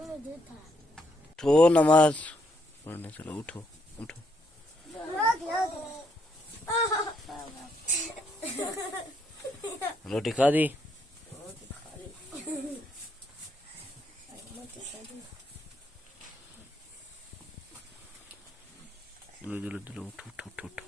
उठो नमाज पढ़ने चलो। उठो उठो। रोटी खा दी? चलो चलो चलो उठो उठो उठो उठो।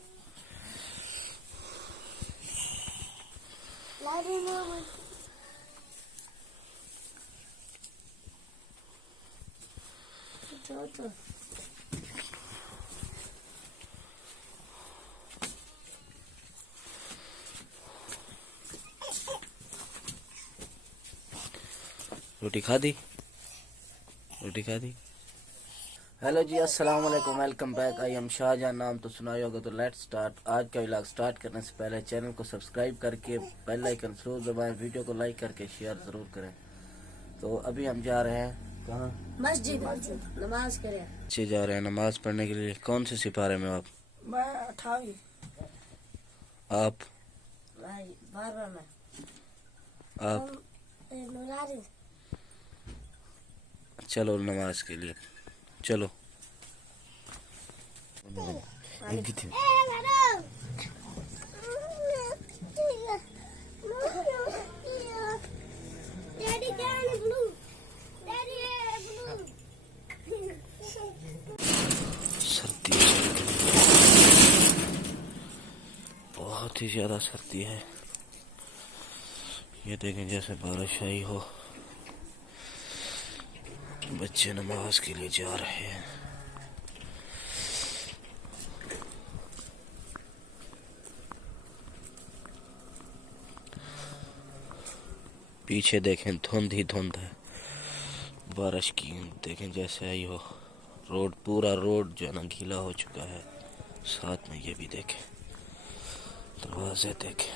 रोटी खा दी? रोटी खा दी? हेलो जी, अस्सलाम वालेकुम, welcome back. I am Shahjahan. नाम तो सुना ही होगा, तो लेट्स स्टार्ट। आज का व्लॉग स्टार्ट करने से पहले चैनल को सब्सक्राइब करके बेल आइकन जरूर दबाएं, वीडियो को लाइक करके शेयर जरूर करें। तो अभी हम जा रहे हैं कहाँ? मस्जिद नमाज करें। अच्छे जा रहे हैं नमाज पढ़ने के लिए। कौन से सिपारे में आप? मैं 28। आप? 12 में। आप? चलो नमाज के लिए चलो। सर्दी बहुत ही ज्यादा सर्दी है। ये देखें जैसे बारिश आई हो। बच्चे नमाज के लिए जा रहे हैं। पीछे देखें धुंध ही धुंध है बारिश की। देखें जैसे आई हो। रोड पूरा रोड जो है ना गीला हो चुका है। साथ में ये भी देखें दरवाजे देखें।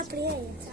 Aprende.